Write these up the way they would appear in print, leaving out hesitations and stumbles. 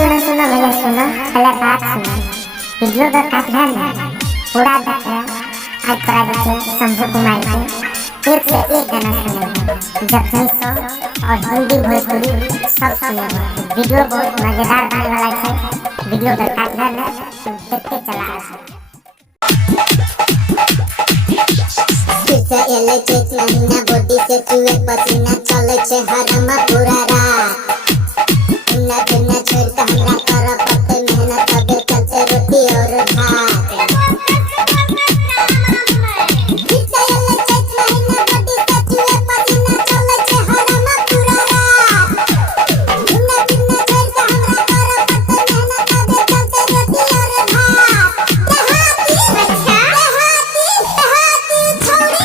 सुनो भैया सुनो, पहले बात सुनो। वीडियो का काटना ना पूरा देखना। आज करा देते शंभू कुमार के एक से एक गाना सुनेगा, जखनी सॉन्ग और हिंदी भोजपुरी सब सुनेगा। वीडियो बहुत मजेदार बनने वाला है। वीडियो का काटना ना देखते चला आ एले चेत महीना बॉडी से चुए पसीना चले छे हरमा पूरा रात ना बिना छोड़ के हमरा कर पते मेहनत तबे चलते रोटी और भात एले चेत महीना बॉडी से चुए पसीना चले छे हरमा पूरा रात ना बिना छोड़ के हमरा कर पते मेहनत तबे चलते रोटी और भात देहाती छोड़ी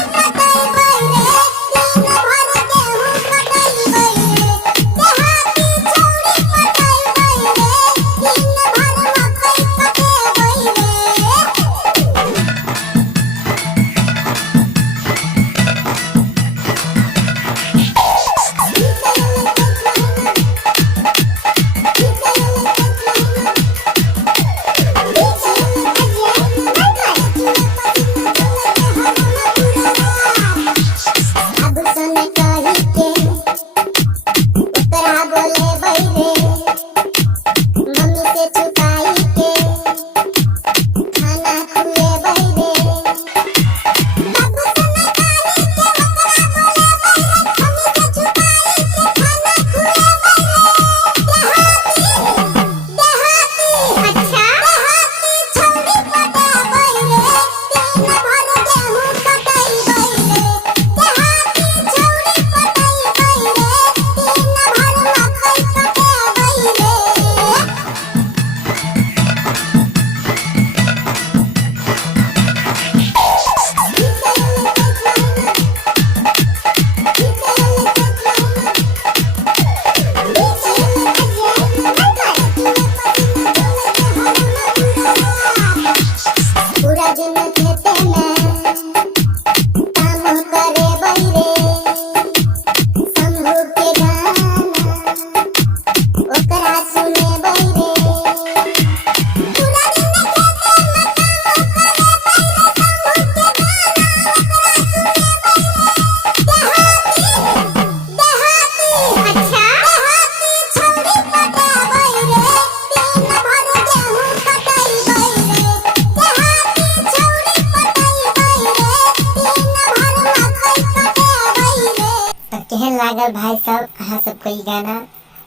केहन लागल भाई सब अहाँ सबके ई गाना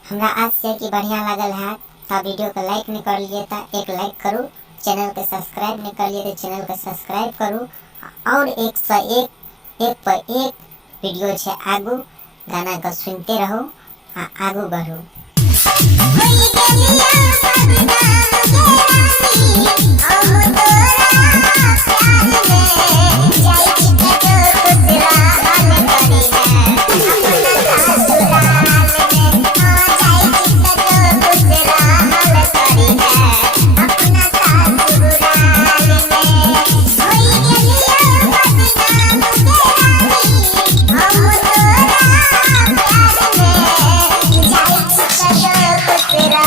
हमरा आशा कि बढ़िया लागल है। तो वीडियो को लाइक नहीं कर लिए तो एक लाइक करूँ, चैनल के सब्सक्राइब नहीं कर लिए तो चैनल को सब्सक्राइब करूँ और एक पर एक वीडियो है आगू गाना को सुनते रहो आगू बढ़ो। तेरा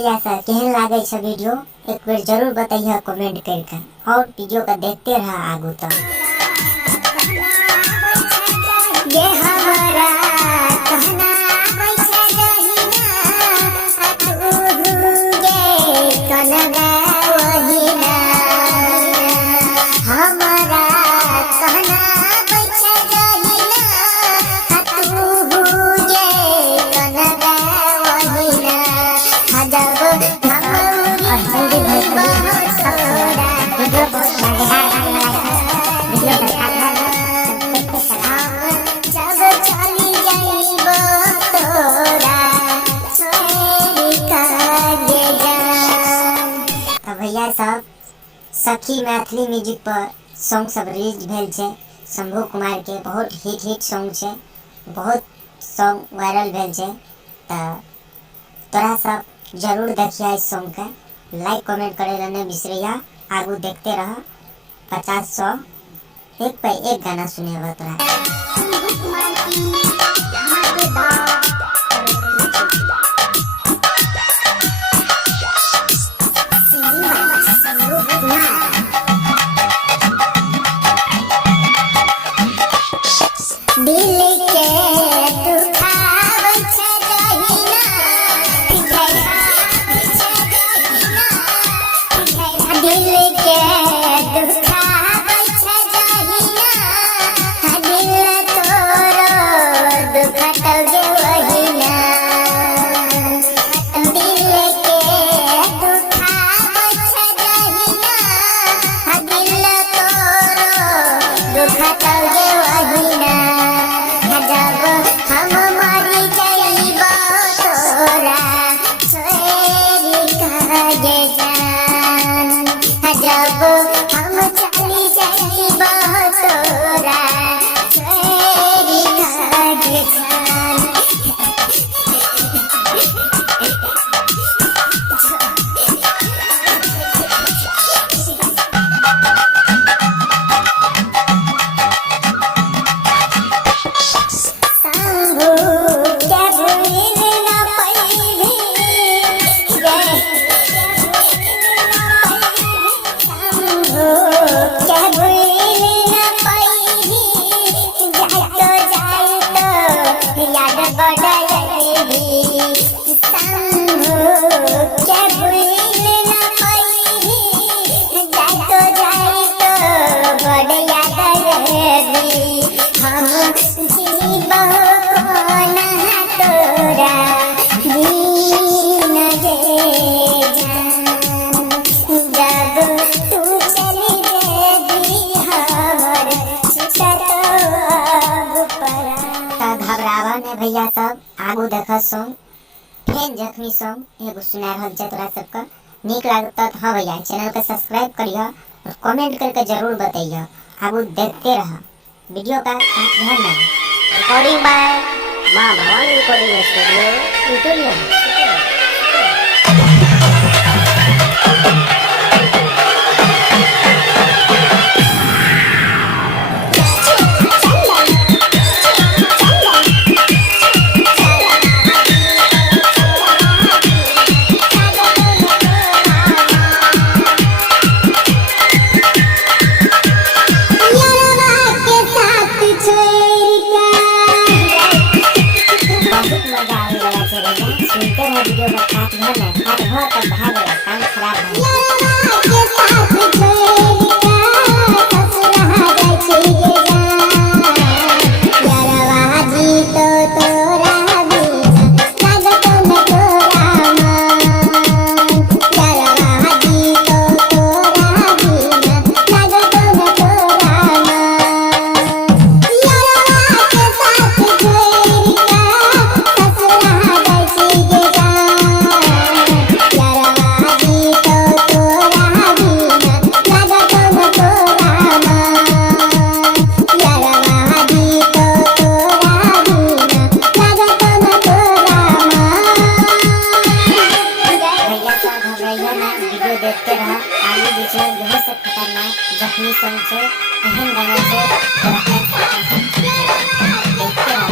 भैया सर केहन लागे छे वीडियो एक बेर जरूर बताइए कमेंट करके और वीडियो का देखते रहा आगू तक। ये हमारा कहना वैसे रहीना तू ये कनगा वहीना हमारा कहना वैसे रहीना तू ये कनगा वहीना जब हम बहुत सोरा वीडियो बहुत मजेदार भैया सब सखी मैथिली म्यूजिक पर सॉन्ग सब रिलीज भेल छे। शंभू कुमार के बहुत हिट सॉन्ग छे, बहुत सॉन्ग वायरल भेल छे। तोरा सब जरूर देखिया इस सॉन्ग के, लाइक कमेंट करे ला नहीं बिसरिया। आगू देखते रह 50-100 एक पे एक गाना सुनेगा तोरा। दिल के दुखाव छे रहीना दिल के दुखाव छे रहीना दिल तोरो दुखटल गे वहीना दिल के दुखाव छे रहीना दिल तोरो दुखटल गे वहीना जब हम मरी जाइबा तोरा छोड़ी कागे जान जब हम चली जाइबा तोरा छोड़ी कागे जान भैया सब आगू देख सॉन्ग फेन जख्मी सॉन्ग एगो सुना रहल छै तोरा सबके। नीक लागत त हाँ भैया चैनल के सब्सक्राइब करियो और कमेंट करके जरूर बताइए। आगू देखते रह वीडियो का ध्यान में। रिकॉर्डिंग बाय मां भवानी रिकॉर्डिंग स्टूडियो ट्यूटोरियल। सुनते हैं वीडियो का काट भर तक भाग काम खराब देखते रहा आगे पीछे यही सब खतरनाक जख्मी सॉन्ग से एहन गाना से देखते रहा।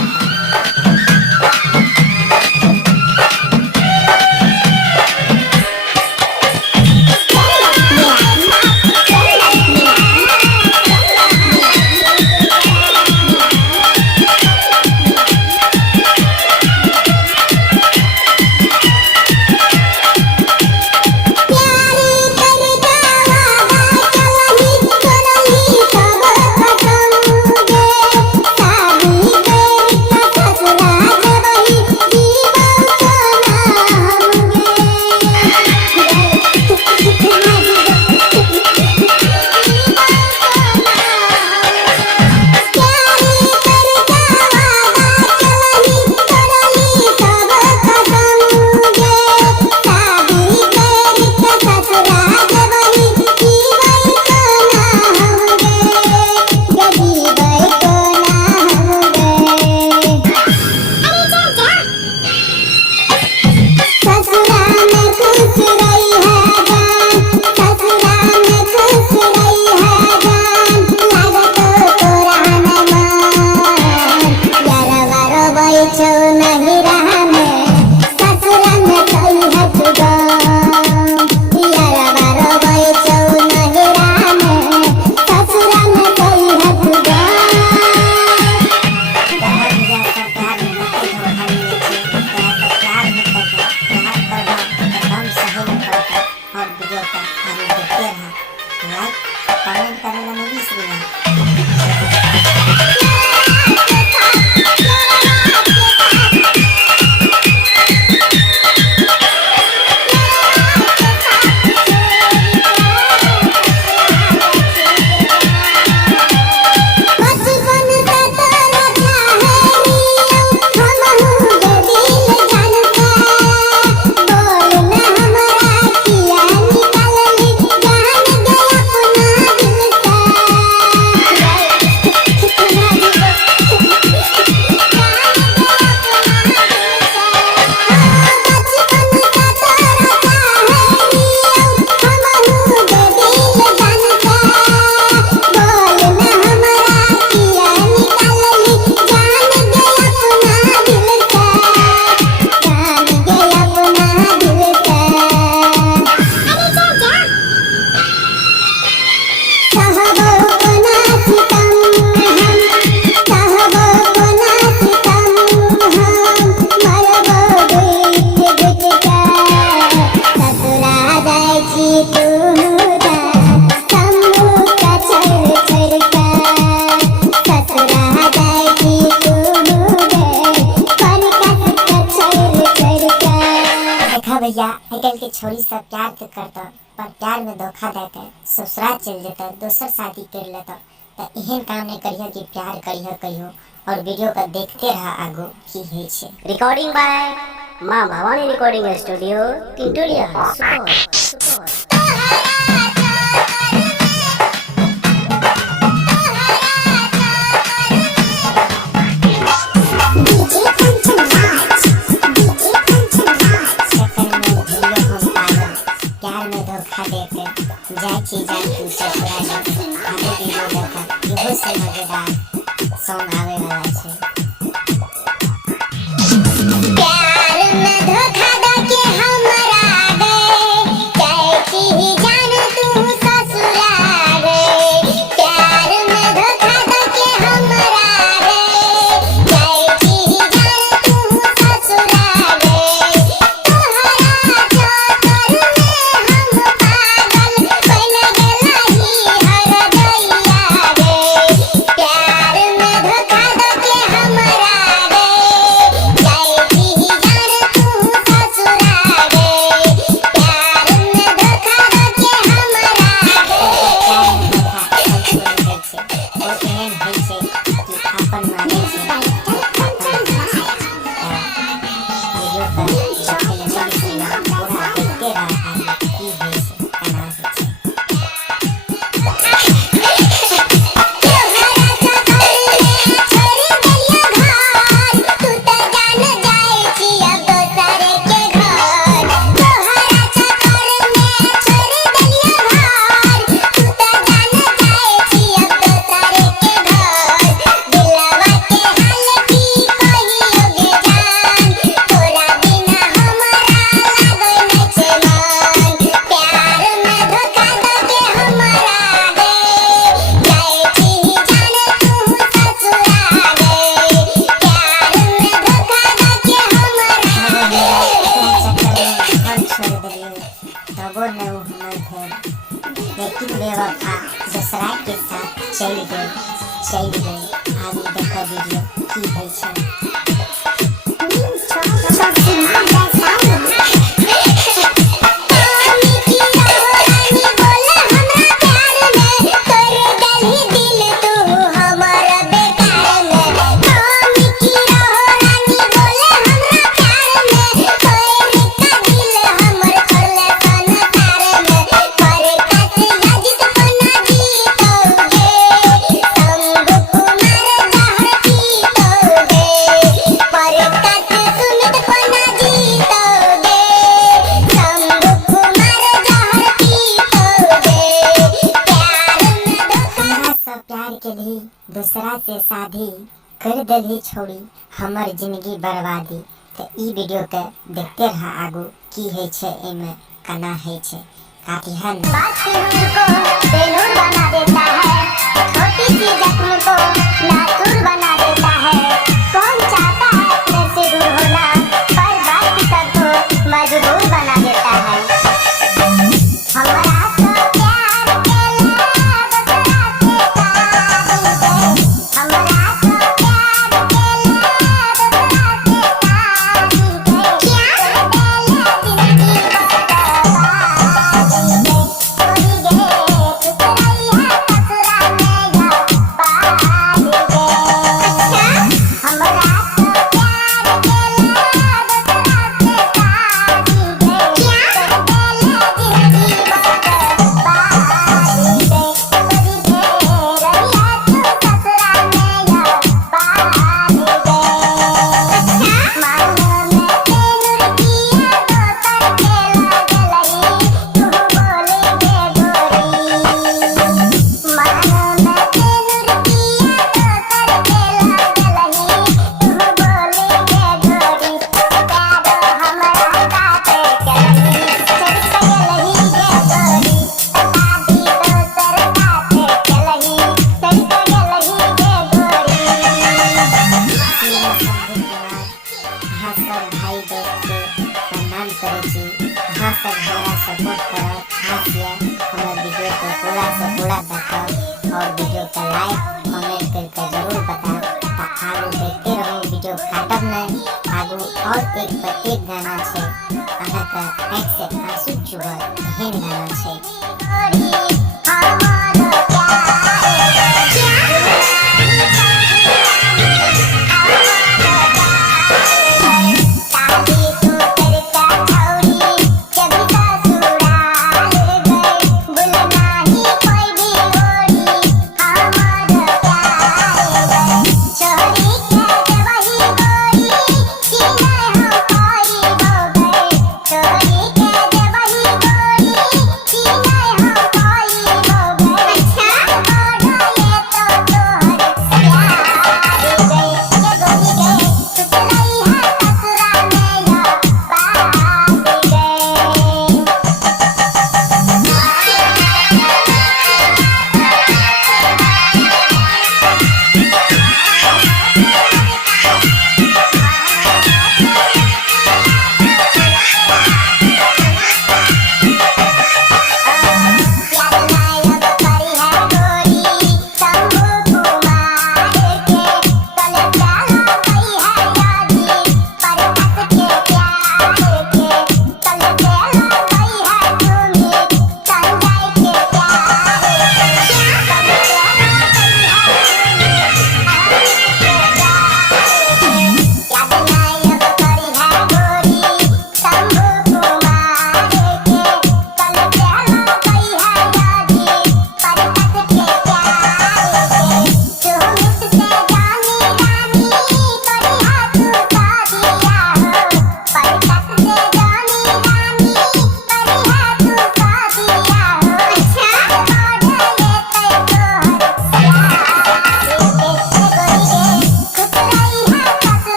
के छोरी सब प्यार तो करता पर प्यार में धोखा देता, ससुराल चल जाता, दोसर शादी कर लेता। तो एहन काम नहीं करिए कि प्यार करिए कहियो और वीडियो को देखते रहा आगो की है छे। रिकॉर्डिंग बाय माँ भवानी रिकॉर्डिंग स्टूडियो टिटोरिया सुपौल। प्यार में धोखा देते जाए जान तू ससुराल आगे वीडियो देखा इहो से मजेदार सॉन्ग आवे वाला छे। प्यार में धोखा देके हमरा गए कैसी जान तू ससुराल गए। प्यार में धोखा देके हमरा गए कैसी जान तू ससुराल गए। तोहरा चक्कर में हम पागल बन गेलही हर दैया गे। प्यार में धोखा देके हमरा गए कैसी जान तू ससुराल गए। प्यार में धोखा देके हमरा लेकिन बेवफा दूसरा के साथ चल गई। आगे देखो वीडियो की है छे। के लिए दूसरा से शादी कर दली छोड़ी हमर जिंदगी बर्बादी। तो ई वीडियो के देखते रहा आगू की है छे एमे कना है छे कातिहन बात को बेनूर बना देता है, छोटी सी जख्म को नासूर बना देता है। कौन चाहता है अपने से दूर होना, पर बात सबको मजबूर बना देता है। हमरा तो प्यार के लाड दूसरा से शादी गई। हमरा तो प्यार के लाड दूसरा से शादी गई। क्या बेले जिंदगी सपोर्ट करो, खास ये हमारे वीडियो को पूरा से पूरा देखो और वीडियो को लाइक कमेंट करके जरूर बताओ। तो आगे देखते रहो वीडियो खत्म नहीं, आगे और एक पर एक गाना है। अहाँके आँखि से आंसू चुहल एहन गाना छै।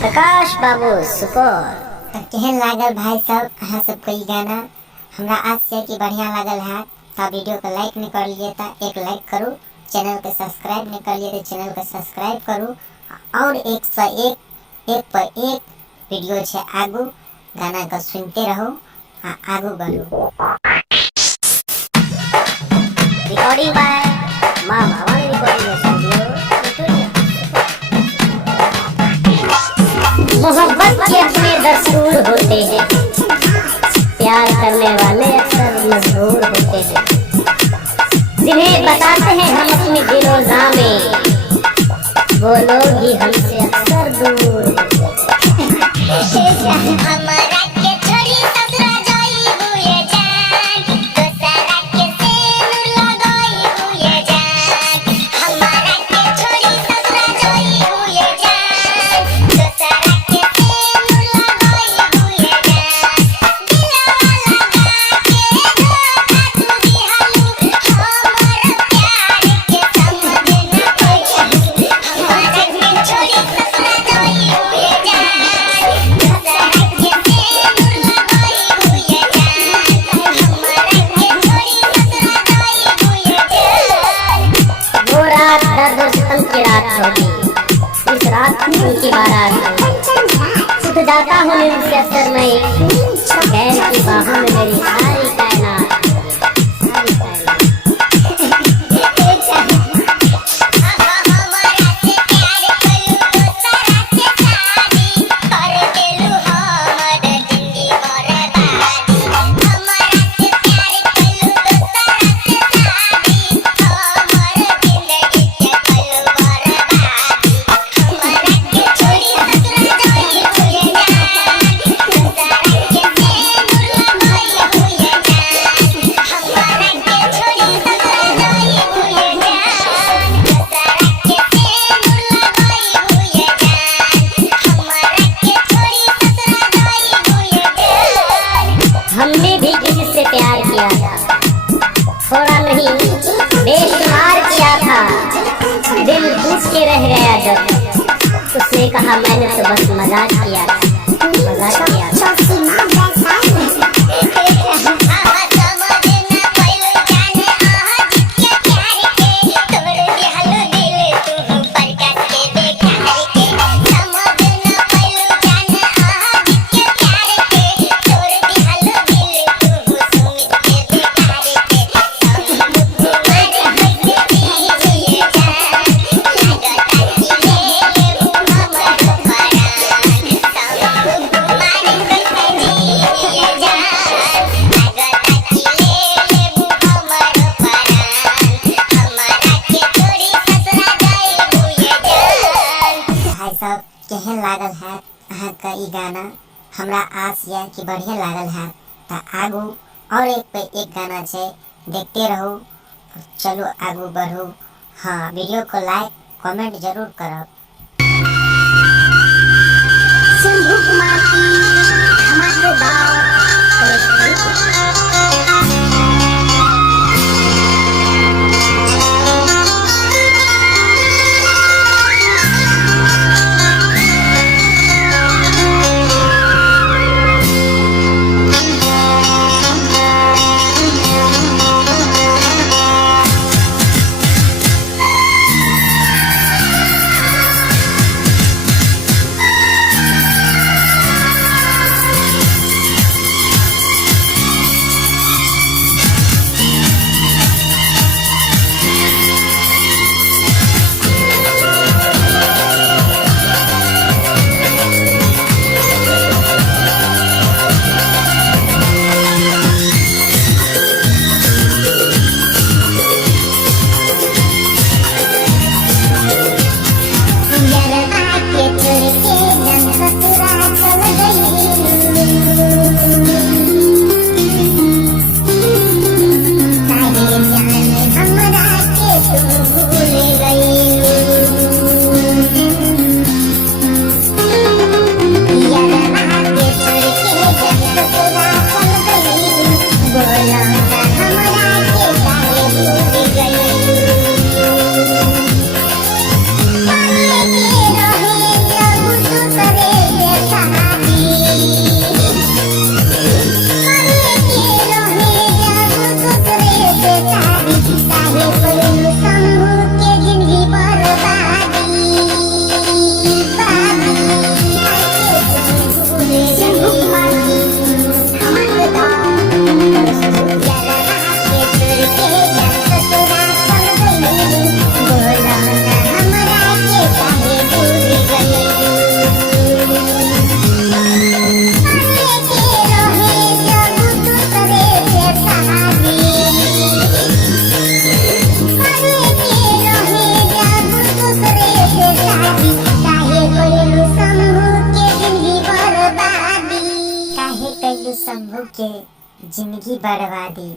प्रकाश बाबू सुपर। तो केहन लागल भाई सब अहाँ सबको ई गाना? हमरा आशा है कि बढ़िया लागल है। तो वीडियो को लाइक नहीं कर लिए तो एक लाइक करूँ, चैनल को सब्सक्राइब नहीं कर लिए तो चैनल को सब्सक्राइब करूँ। और एक पर एक वीडियो है आगू, गाना को सुनते रहो आगू बढ़ो। रिकॉर्डिंग बाय माँ भवानी रिकॉर्डिंग स्टूडियो। मोहब्बत के अपने दस्तूर होते हैं, प्यार करने वाले अक्सर मजबूर होते हैं, जिन्हें बताते हैं हम अपनी दिलोज़ामे, वो लोग ही हमसे अक्सर दूर होते हैं। हमारा के छोड़ी ससुरा जाई बुए जान, दोसरा के सेनुर लगाई बुए जान। हमारा के छोड़ी ससुरा जाई बुए जान, दोसरा के सेनुर लगाई बुए जान। दिलवा लगा के धोखा तू दिहलू, हमारा प्यार के समझ न पाई। हमारा के छोड़ी ससुरा जाई बुए जान, दोसरा के सेनुर लगाई बुए जान। हमारा के छोड़ी ससुरा जाई बुए जान। वो रात दर्द और सितम की रात होगी, इस रात में उनकी बारात होगी। उठ जाता हूँ नींद से अक्सर मैं, गैर की बाहों में मेरी सारी कायनात होगी, सारी कायनात। हमारा से प्यार कलू दोसरा से शादी, कर देलू हमर जिंदगी बर्बादी। हमारा से प्यार कलू दोसरा से शादी, हमर जिंदगी के कलू बर्बादी। हमारा के छोड़ी ससुरा जाई बुए जान, दोसरा के सेनुर लगाई बुए जान। हमारा के छोड़ी ससुरा जाई बुए जान, दोसरा के सेनुर लगाई बुए जान। हमारा के छोड़ी ससुरा जाई बुए जान। हमने भी किसी से प्यार किया था, थोड़ा नहीं बेशुमार किया था, दिल टूट के रह गया जब उसने कहा मैंने तो बस मजाक किया था, मजाक किया था। हमारा का ई गाना हमरा आस है कि बढ़िया लागल है। तो आगू और एक पे एक गाना छे, देखते रहो, चलो आगू बढ़ो। हाँ, वीडियो को लाइक कमेंट जरूर करब। शंभू कुमार की धमाकेदार शंभू के जिंदगी बर्बादी,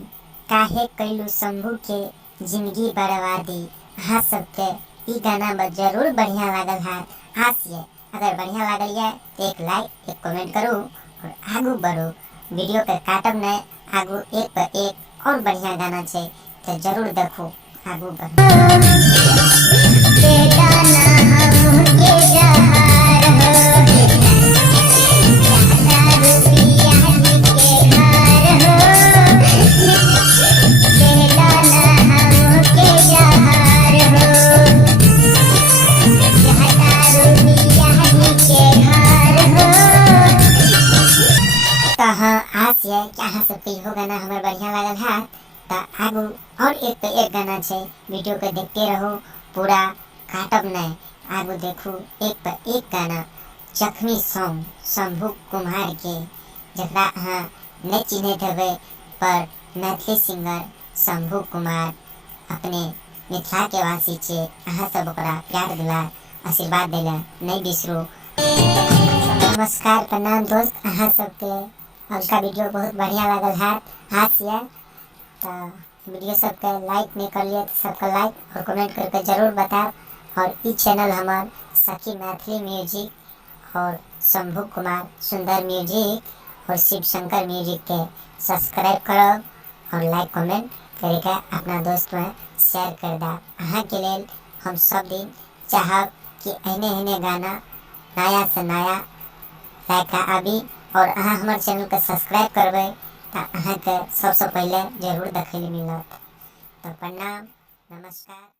काहे कैलू शंभू के जिंदगी बर्बादी। हाँ, सबके ई गाना में जरूर बढ़िया लागल है। हासिए अगर बढ़िया लागल है तो एक लाइक एक कमेंट करो और आगू बढ़ो। वीडियो पे काटब नहीं, आगू एक पर एक और बढ़िया गाना छे तो जरूर देखो, आगू बढ़ो। हाँ, आस है कि अहाँ सबके इहो गाना हमार बढ़िया लागल है। तो आगू और एक पे एक गाना छे, वीडियो के देखते रहो, पूरा काटब नहीं, आगू देखो एक पे एक गाना। जख्मी सॉन्ग शंभू कुमार के, जकरा अहाँ नहीं चिन्हत हेबै, पर मैथिली सिंगर शंभू कुमार अपने मिथिला के वासी छे। अहाँ सब ओकरा प्यार दुलार आशीर्वाद देला नहीं बिसरू। नमस्कार, प्रणाम दोस्त, अहाँ सबके आज का वीडियो बहुत बढ़िया लागल है। हासिए तो वीडियो सबके लाइक नहीं कर लिए तो सबका लाइक और कमेंट करके जरूर बताओ। और ई चैनल हमार सखी मैथिली म्यूजिक और शंभू कुमार सुंदर म्यूजिक और शिव शंकर म्यूजिक के सब्सक्राइब करो और लाइक कमेंट करके अपना दोस्त में शेयर कर दा। अहाँ के लिए हम सब दिन चाहब कि एहने गाना नया से नया लाइक आबी और अहाँ हमारे चैनल के सब्सक्राइब करबै तो अहाँ के सबसे पहले जरूर देखे मिलत। तो प्रणाम, नमस्कार।